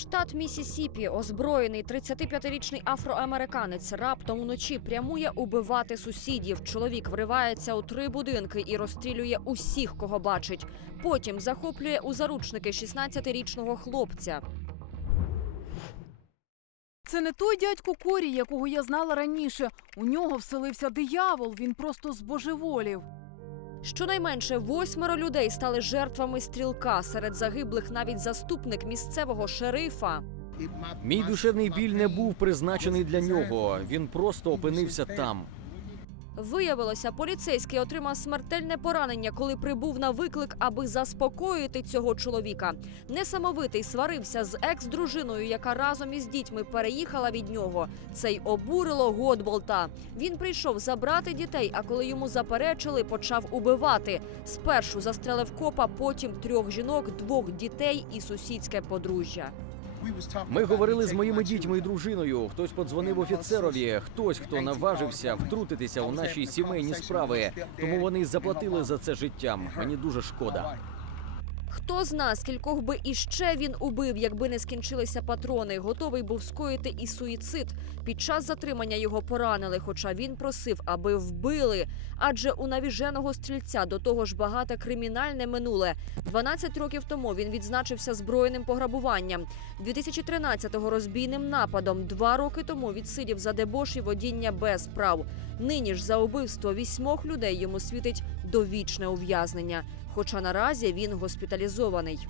Штат Місісіпі, озброєний 35-річний афроамериканець, раптом уночі прямує убивати сусідів. Чоловік вривається у три будинки і розстрілює усіх, кого бачить. Потім захоплює у заручники 16-річного хлопця. Це не той дядько Корі, якого я знала раніше. У нього вселився диявол. Він просто збожеволів. Щонайменше восьмеро людей стали жертвами стрілка. Серед загиблих навіть заступник місцевого шерифа. Мій душевний біль не був призначений для нього. Він просто опинився там. Виявилося, поліцейський отримав смертельне поранення, коли прибув на виклик, аби заспокоїти цього чоловіка. Несамовитий сварився з екс-дружиною, яка разом із дітьми переїхала від нього. Це й обурило Годболта. Він прийшов забрати дітей, а коли йому заперечили, почав убивати. Спершу застрелив копа, потім трьох жінок, двох дітей і сусідське подружжя. Ми говорили з моїми дітьми і дружиною. Хтось подзвонив офіцерові, хтось, хто наважився втрутитися у наші сімейні справи. Тому вони заплатили за це життям. Мені дуже шкода. Хто зна, скількох би іще він убив, якби не скінчилися патрони. Готовий був скоїти і суїцид. Під час затримання його поранили, хоча він просив, аби вбили. Адже у навіженого стрільця до того ж багате кримінальне минуле. 12 років тому він відзначився збройним пограбуванням. 2013-го розбійним нападом. Два роки тому відсидів за дебош і водіння без прав. Нині ж за убивство вісьмох людей йому світить довічне ув'язнення. Хоча наразі він госпіталізований.